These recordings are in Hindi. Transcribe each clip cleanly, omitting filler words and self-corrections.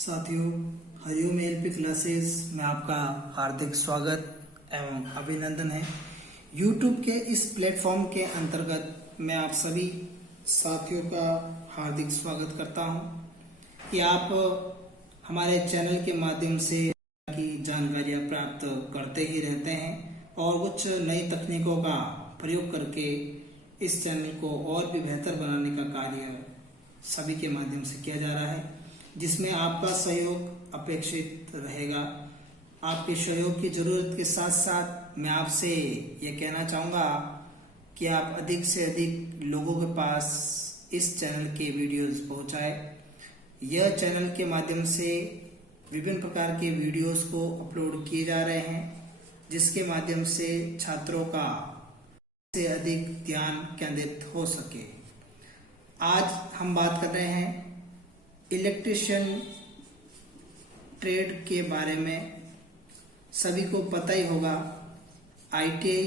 साथियों, हरिओम एलपी क्लासेस में आपका हार्दिक स्वागत एवं अभिनंदन है। YouTube के इस प्लेटफॉर्म के अंतर्गत मैं आप सभी साथियों का हार्दिक स्वागत करता हूं कि आप हमारे चैनल के माध्यम से की जानकारियां प्राप्त करते ही रहते हैं और कुछ नई तकनीकों का प्रयोग करके इस चैनल को और भी बेहतर बनाने का कार्य सभी के माध्यम से किया जा रहा है, जिसमें आपका सहयोग अपेक्षित रहेगा। आपके सहयोग की जरूरत के साथ साथ मैं आपसे ये कहना चाहूँगा कि आप अधिक से अधिक लोगों के पास इस चैनल के वीडियोस पहुँचाएं। यह चैनल के माध्यम से विभिन्न प्रकार के वीडियोस को अपलोड किए जा रहे हैं, जिसके माध्यम से छात्रों का से अधिक ध्यान केंद्रित हो सके। आज हम बात कर रहे हैं इलेक्ट्रिशियन ट्रेड के बारे में। सभी को पता ही होगा, आईटीआई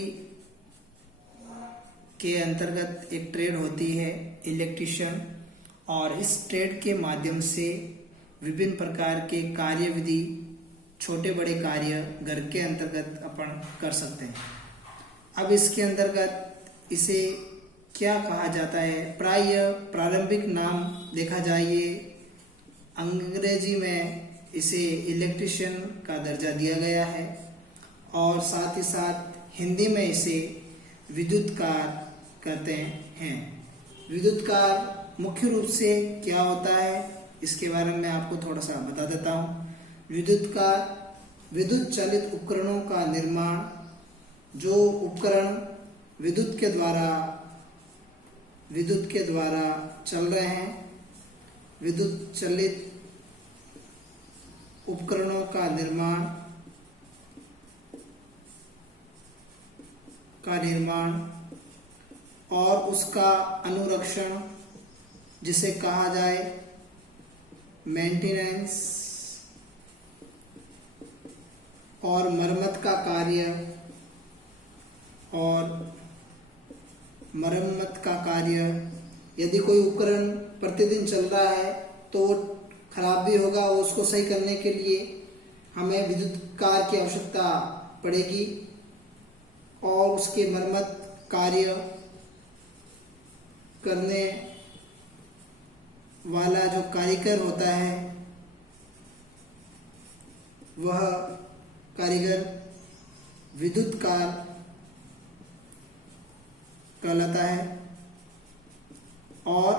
के अंतर्गत एक ट्रेड होती है इलेक्ट्रिशियन, और इस ट्रेड के माध्यम से विभिन्न प्रकार के कार्य विधि, छोटे बड़े कार्य घर के अंतर्गत अपन कर सकते हैं। अब इसके अंतर्गत इसे क्या कहा जाता है? प्राय प्रारंभिक नाम देखा जाए, ये अंग्रेजी में इसे इलेक्ट्रिशियन का दर्जा दिया गया है और साथ ही साथ हिंदी में इसे विद्युतकार कहते हैं। विद्युतकार मुख्य रूप से क्या होता है, इसके बारे में आपको थोड़ा सा बता देता हूँ। विद्युतकार विद्युत चालित उपकरणों का निर्माण, जो उपकरण विद्युत के द्वारा चल रहे हैं। विद्युत चालित उपकरणों का निर्माण और उसका अनुरक्षण, जिसे कहा जाए मेंटेनेंस, और मरम्मत का कार्य। यदि कोई उपकरण प्रतिदिन चल रहा है तो वो खराब भी होगा, और उसको सही करने के लिए हमें विद्युतकार की आवश्यकता पड़ेगी, और उसके मरम्मत कार्य करने वाला जो कारीगर होता है, वह कारीगर विद्युतकार कहलाता है। और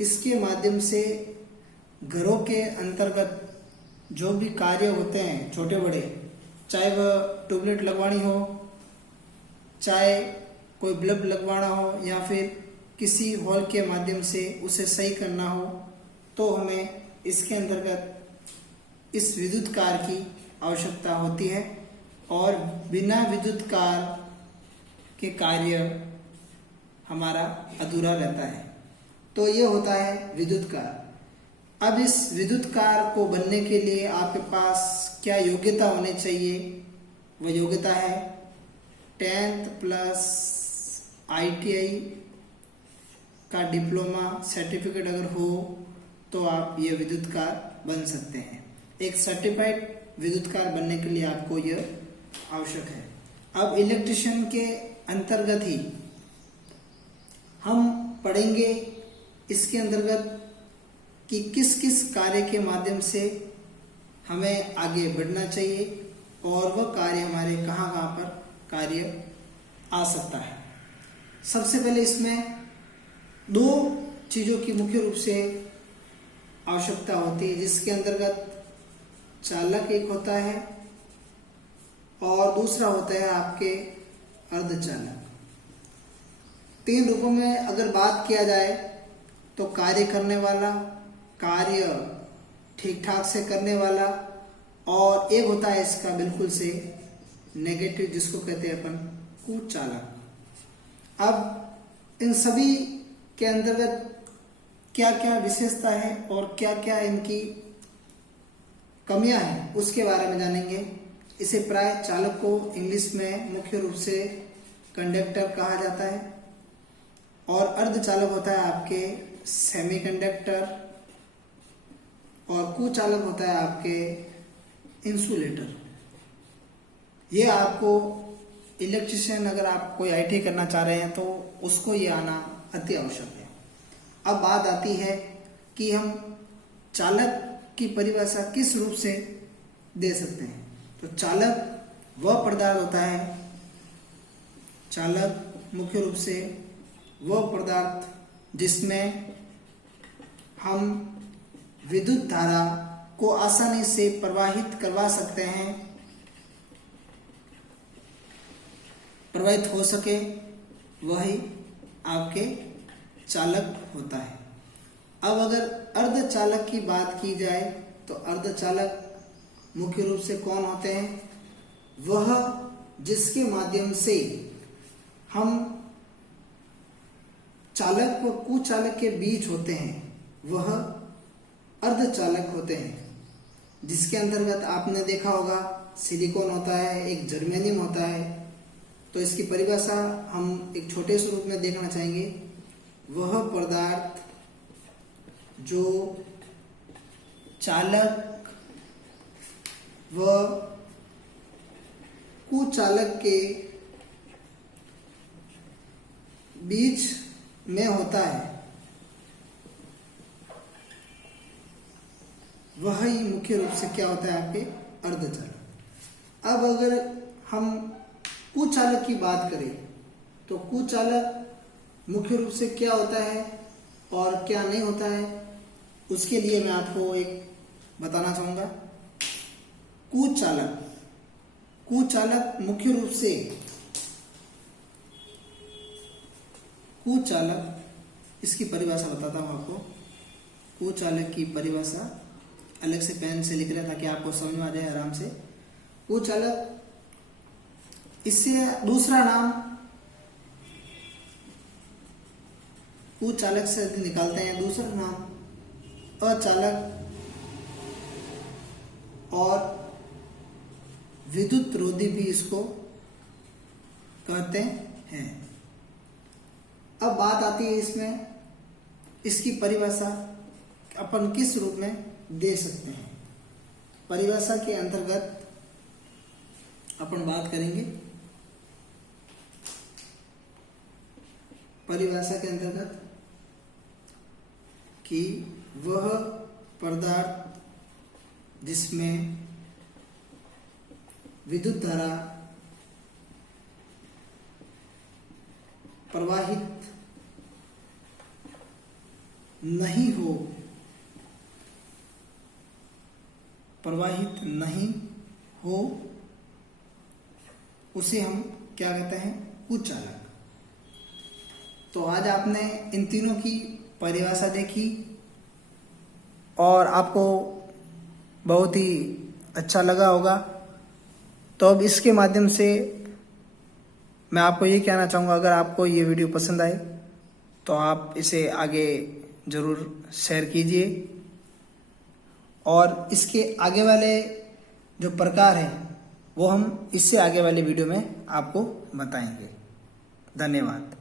इसके माध्यम से घरों के अंतर्गत जो भी कार्य होते हैं छोटे बड़े, चाहे वह ट्यूबलाइट लगवानी हो, चाहे कोई बल्ब लगवाना हो, या फिर किसी हॉल के माध्यम से उसे सही करना हो, तो हमें इसके अंतर्गत इस विद्युत कार की आवश्यकता होती है। और बिना विद्युत कार के कार्य हमारा अधूरा रहता है। तो ये होता है विद्युत कार। अब इस विद्युत कार को बनने के लिए आपके पास क्या योग्यता होनी चाहिए? वह योग्यता है 10th प्लस ITI का डिप्लोमा सर्टिफिकेट अगर हो तो आप ये विद्युत कार बन सकते हैं। एक सर्टिफाइड विद्युत कार बनने के लिए आपको यह आवश्यक है। अब इलेक्ट्रिशियन के अंतर्गत ही हम पढ़ेंगे इसके अंतर्गत कि किस किस कार्य के माध्यम से हमें आगे बढ़ना चाहिए, और वह कार्य हमारे कहाँ कहाँ पर कार्य आ सकता है। सबसे पहले इसमें दो चीज़ों की मुख्य रूप से आवश्यकता होती है, जिसके अंतर्गत चालक एक होता है और दूसरा होता है आपके अर्धचालक। तीन रूपों में अगर बात किया जाए तो कार्य करने वाला, कार्य ठीक ठाक से करने वाला, और एक होता है इसका बिल्कुल से नेगेटिव, जिसको कहते हैं अपन कुचालक। अब इन सभी के अंतर्गत क्या क्या विशेषता है और क्या क्या इनकी कमियां हैं, उसके बारे में जानेंगे। इसे प्राय चालक को इंग्लिश में मुख्य रूप से कंडक्टर कहा जाता है, और अर्धचालक होता है आपके सेमीकंडक्टर, और कुचालक होता है आपके इंसुलेटर। ये आपको इलेक्ट्रिशियन, अगर आप कोई आईटी करना चाह रहे हैं तो उसको ये आना अति आवश्यक है। अब बात आती है कि हम चालक की परिभाषा किस रूप से दे सकते हैं। तो चालक वह पदार्थ होता है, चालक मुख्य रूप से वह पदार्थ जिसमें हम विद्युत धारा को आसानी से प्रवाहित करवा सकते हैं, प्रवाहित हो सके, वही आपके चालक होता है। अब अगर अर्धचालक की बात की जाए तो अर्धचालक मुख्य रूप से कौन होते हैं? वह जिसके माध्यम से हम चालक व कुचालक के बीच होते हैं, वह अर्धचालक होते हैं। जिसके अंतर्गत आपने देखा होगा सिलिकॉन होता है, एक जर्मेनियम होता है। तो इसकी परिभाषा हम एक छोटे से रूप में देखना चाहेंगे। वह पदार्थ जो चालक व कुचालक के बीच में होता है, वह ही मुख्य रूप से क्या होता है? आपके अर्धचालक। अब अगर हम कुचालक की बात करें तो कुचालक मुख्य रूप से क्या होता है और क्या नहीं होता है, उसके लिए मैं आपको एक बताना चाहूंगा। कुचालक मुख्य रूप से कुचालक, इसकी परिभाषा बताता हूं आपको। कुचालक की परिभाषा अलग से पेन से लिख रहा ताकि आपको समझ में आ जाए आराम से। कुचालक, इससे दूसरा नाम कुचालक से निकालते हैं, दूसरा नाम अचालक और विद्युत रोधी भी इसको कहते हैं। अब बात आती है इसमें, इसकी परिभाषा अपन किस रूप में दे सकते हैं। परिभाषा के अंतर्गत अपन बात करेंगे, परिभाषा के अंतर्गत कि वह पदार्थ जिसमें विद्युत धारा प्रवाहित नहीं हो, उसे हम क्या कहते हैं? कुचालक। तो आज आपने इन तीनों की परिभाषा देखी और आपको बहुत ही अच्छा लगा होगा। तो अब इसके माध्यम से मैं आपको ये कहना चाहूँगा, अगर आपको ये वीडियो पसंद आए तो आप इसे आगे ज़रूर शेयर कीजिए और इसके आगे वाले जो प्रकार हैं वो हम इससे आगे वाले वीडियो में आपको बताएंगे। धन्यवाद।